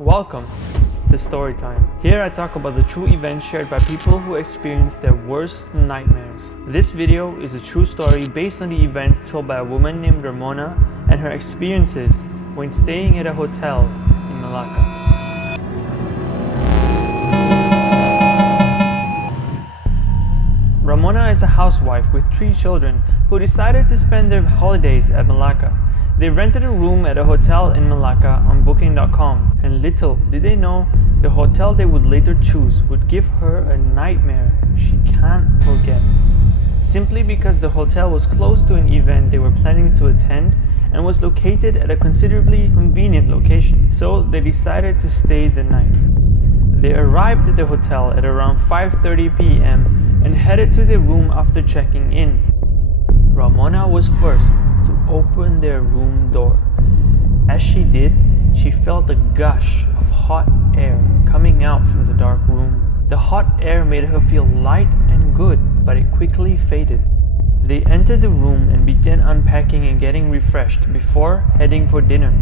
Welcome to Storytime. Here I talk about the true events shared by people who experience their worst nightmares. This video is a true story based on the events told by a woman named Ramona and her experiences when staying at a hotel in Malacca. Ramona is a housewife with 3 children who decided to spend their holidays at Malacca. They rented a room at a hotel in Malacca on booking.com, and little did they know the hotel they would later choose would give her a nightmare she can't forget. Simply because the hotel was close to an event they were planning to attend and was located at a considerably convenient location, so they decided to stay the night. They arrived at the hotel at around 5:30 p.m. and headed to their room after checking in. Ramona was first to open their room door. As she did, she felt a gush of hot air coming out from the dark room. The hot air made her feel light and good, but it quickly faded. They entered the room and began unpacking and getting refreshed before heading for dinner.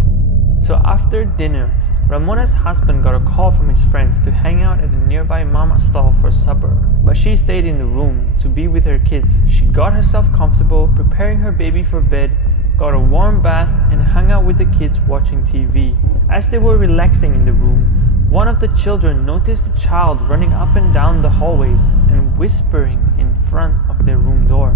So after dinner, Ramona's husband got a call from his friends to hang out at a nearby mama stall for supper, but she stayed in the room to be with her kids. She got herself comfortable, preparing her baby for bed, got a warm bath, and hung out with the kids watching TV. As they were relaxing in the room, one of the children noticed a child running up and down the hallways and whispering in front of their room door.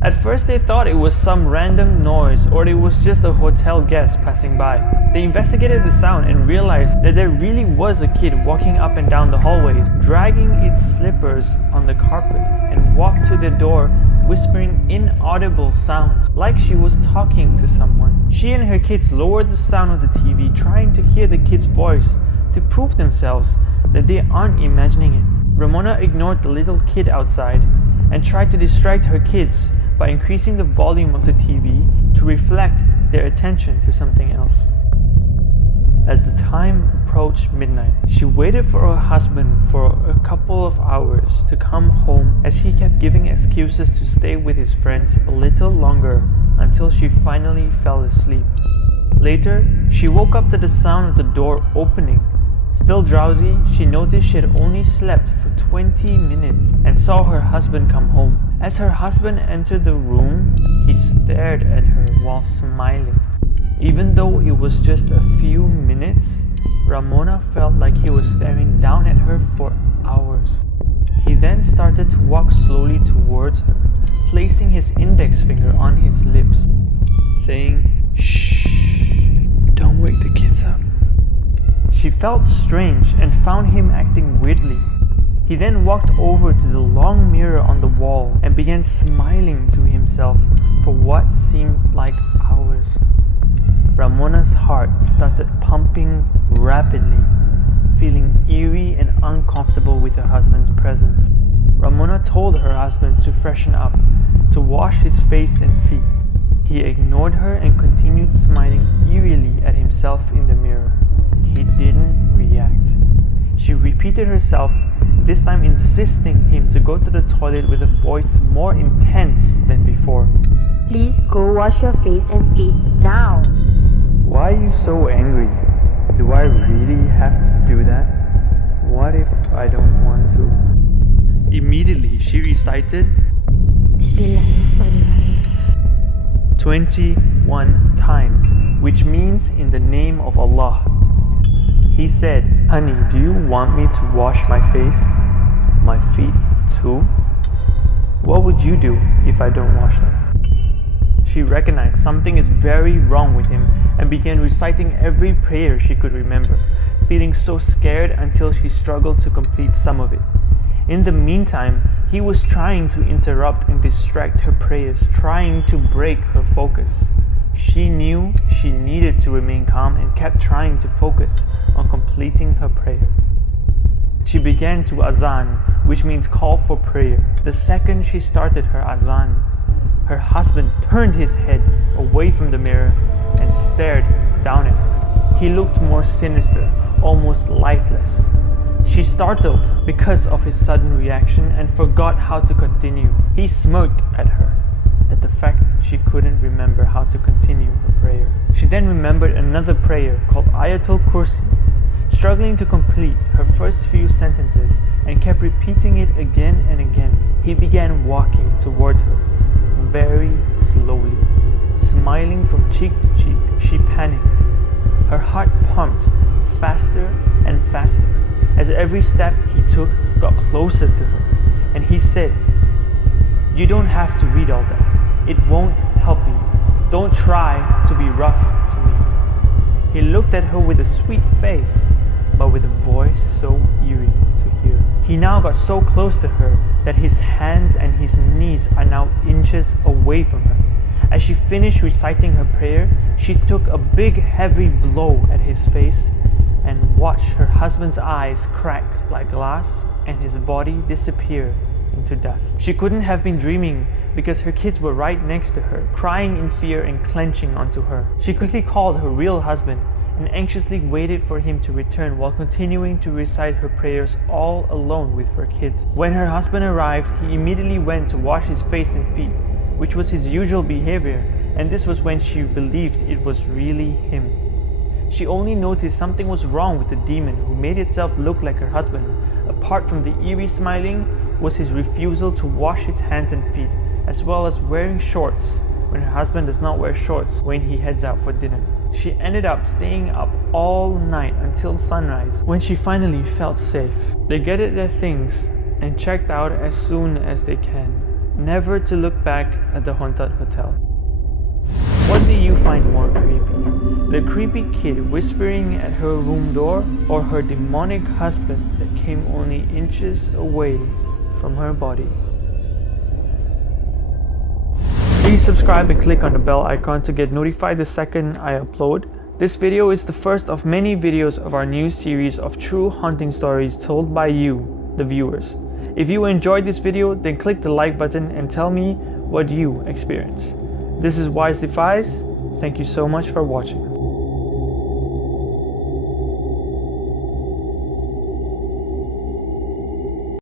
At first they thought it was some random noise or it was just a hotel guest passing by. They investigated the sound and realized that there really was a kid walking up and down the hallways, dragging its slippers on the carpet, and walked to the door whispering inaudible sounds, like she was talking to someone. She and her kids lowered the sound of the TV, trying to hear the kid's voice to prove themselves that they aren't imagining it. Ramona ignored the little kid outside and tried to distract her kids by increasing the volume of the TV to reflect their attention to something else. As the time approached midnight, she waited for her husband for a couple of hours to come home, as he kept giving excuses to stay with his friends a little longer until she finally fell asleep. Later, she woke up to the sound of the door opening. Still drowsy, she noticed she had only slept for 20 minutes and saw her husband come home. As her husband entered the room, he stared at her while smiling. Even though it was just a few minutes, Ramona felt like he was staring down at her for hours. He then started to walk slowly towards her, placing his index finger on his lips, saying, "Shh, don't wake the kids up." She felt strange and found him acting weirdly. He then walked over to the long mirror on the wall and began smiling to himself for what seemed like hours. Ramona's heart started pumping rapidly, feeling eerie and uncomfortable with her husband's presence. Ramona told her husband to freshen up, to wash his face and feet. He ignored her and continued smiling eerily at himself in the mirror. He didn't react. She repeated herself, this time insisting him to go to the toilet with a voice more intense than before. "Please go wash your face and feet now." "Why are you so angry? Do I really have to do that? What if I don't want to?" Immediately, she recited Bismillahirrahmanirrahim 21 times, which means in the name of Allah. He said, "Honey, do you want me to wash my face? My feet too? What would you do if I don't wash them?" She recognized something is very wrong with him and began reciting every prayer she could remember, feeling so scared until she struggled to complete some of it. In the meantime, he was trying to interrupt and distract her prayers, trying to break her focus. She knew she needed to remain calm and kept trying to focus on completing her prayer. She began to azan, which means call for prayer. The second she started her azan, her husband turned his head away from the mirror and stared down at her. He looked more sinister, almost lifeless. She startled because of his sudden reaction and forgot how to continue. He smirked at her. at the fact she couldn't remember how to continue her prayer. She then remembered another prayer called Ayatul Kursi, struggling to complete her first few sentences and kept repeating it again and again. He began walking towards her, very slowly, smiling from cheek to cheek. She panicked. Her heart pumped faster and faster as every step he took got closer to her. And he said, "You don't have to read all that. It won't help you. Don't try to be rough to me." He looked at her with a sweet face, but with a voice so eerie to hear. He now got so close to her that his hands and his knees are now inches away from her. As she finished reciting her prayer, she took a big heavy blow at his face and watched her husband's eyes crack like glass and his body disappear into dust. She couldn't have been dreaming because her kids were right next to her, crying in fear and clenching onto her. She quickly called her real husband and anxiously waited for him to return while continuing to recite her prayers all alone with her kids. When her husband arrived, he immediately went to wash his face and feet, which was his usual behavior, and this was when she believed it was really him. She only noticed something was wrong with the demon who made itself look like her husband. Apart from the eerie smiling was his refusal to wash his hands and feet, as well as wearing shorts when her husband does not wear shorts when he heads out for dinner. She ended up staying up all night until sunrise when she finally felt safe. They gathered their things and checked out as soon as they can, never to look back at the haunted hotel. What do you find more creepy? The creepy kid whispering at her room door, or her demonic husband that came only inches away from her body? Please subscribe and click on the bell icon to get notified the second I upload. This video is the first of many videos of our new series of true haunting stories told by you, the viewers. If you enjoyed this video, then click the like button and tell me what you experienced. This is Defies. Thank you so much for watching.